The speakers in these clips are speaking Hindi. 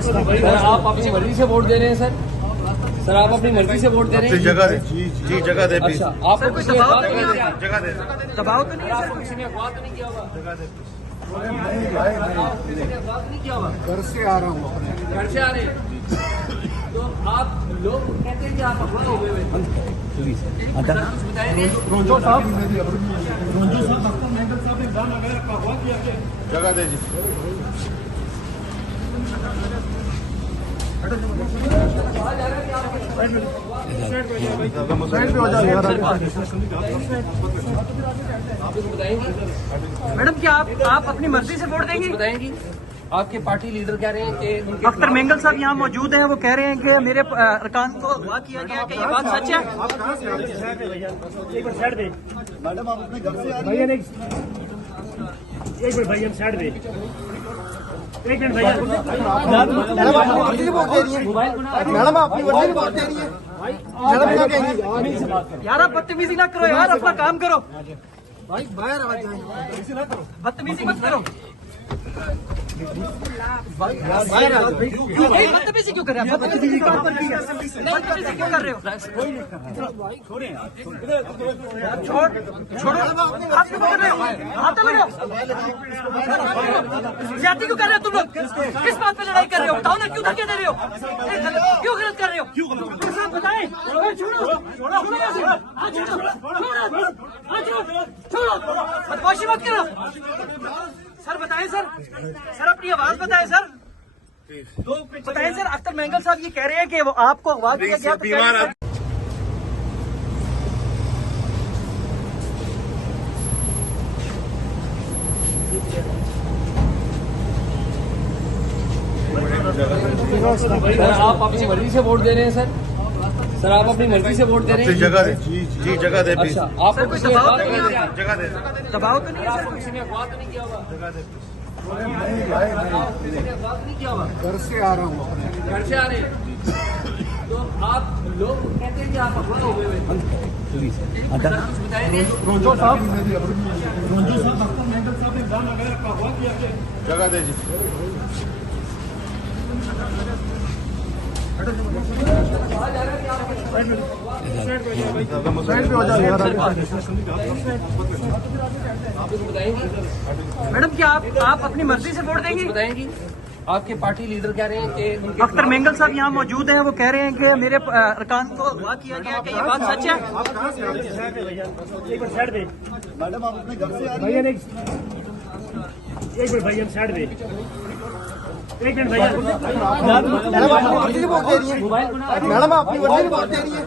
आप अपनी मर्जी से वोट दे रहे हैं सर आप अपनी मर्जी से वोट दे रहे हैं। जगह दे जी जगह दे। अच्छा आपको किसी ने जगह दे दबाव तो नहीं है, किसी ने अफवाह तो नहीं किया होगा? जगह दे। किसी ने अफवाह तो नहीं किया होगा? घर से आ रहा हूँ, घर से आ रहे हैं तो आप लोग कहते हैं कि आप अफवाह हो गए। रोंजो साहब जगह दे जी। मैडम क्या आप अपनी मर्जी से वोट देंगी? बताएंगी आपके पार्टी लीडर कह रहे हैं कि अख्तर मेंगल साहब यहाँ मौजूद हैं, वो कह रहे हैं कि मेरे अरकान को अगवा किया गया, कि ये बात सच है? मैडम आप अपने घर से आ रही भैया नहीं, एक मिनट भैया साइड दे, एक मिनट भैया। मैडम आप अपनी मर्जी से वोट दे रही हैं। मैडम आप अपनी मर्जी से वोट दे रही हैं। मैडम क्या कहेंगी? यार आप बदतमीजी ना करो यार, अपना काम करो भाई बाहर आ जाए, बदतमीजी मत करो। बदतमीजी क्यों कर रहे हैं? बदतमीजी क्यों कर रहे हो? छोड़ो, हाथ क्यों पकड़ रहे हो? हाथ लगाओ। ज्यादती क्यों कर रहे हो तुम लोग? किस बात पे लड़ाई कर रहे हो? बताओ ना, क्यों धक्के दे रहे हो? क्यों गलत कर रहे हो? बताएं। छोड़ो, बदमाशी मत करो। सर बताएं सर अपनी आवाज बताएं सर। बताएं सर, अख्तर मेंगल साहब ये कह रहे हैं कि वो आपको अगवा किया गया। आप अपनी मर्जी से वोट दे रहे हैं सर आप अपनी मर्जी से वोट दे रहे हैं। जगह दे जी जगह दे। अच्छा आपको कोई दबाव तो नहीं है? जगह दे दबाव तो नहीं है सर, किसी ने अफवाह तो नहीं किया होगा? जगह दे। किसी ने अफवाह तो नहीं किया होगा? घर से आ रहा हूँ, घर से आ रहे हैं तो आप लोग कहते हैं कि आप अफवाह हो गए। रोंजो साहब जगह दे जी। मैडम क्या आप अपनी मर्जी से वोट देंगी? बताएंगी आपके पार्टी लीडर कह रहे हैं कि अख्तर मेंगल साहब यहाँ मौजूद हैं, वो कह रहे हैं कि मेरे अरकान को अगवा किया गया, कि ये बात सच है? एक मिनट साइड दे, मैडम आप अपने घर से आ रही भैया नहीं, एक मिनट भैया साइड दे, एक मिनट भैया। मैडम आप अपनी मर्जी से वोट दे रही हैं। मैडम आप अपनी मर्जी से वोट दे रही हैं।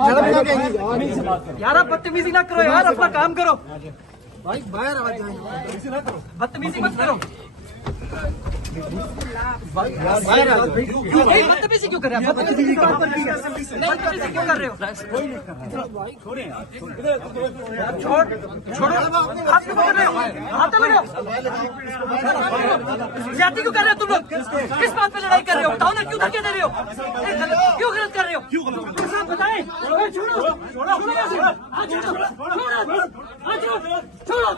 मैडम क्या कहेंगी? यार आप बदतमीजी ना करो यार, अपना काम करो भाई बाहर आ जाए, बदतमीजी मत करो। बदतमीजी क्यों कर रहे हैं? बदतमीजी क्यों कर रहे हो? छोड़ो, हाथ क्यों पकड़ रहे हो? हाथ लगाओ। ज्यादती क्यों कर रहे हो तुम लोग? किस बात पे लड़ाई कर रहे हो? बताओ ना, क्यों धक्के दे रहे हो? क्यों गलत कर रहे हो? बताएं। छोड़ो,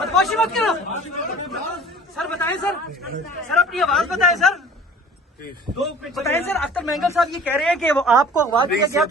बदमाशी मत करो। सर बताएं सर अपनी आवाज बताएं सर। बताएं सर, अख्तर मेंगल साहब ये कह रहे हैं कि वो आपको अगवा किया गया।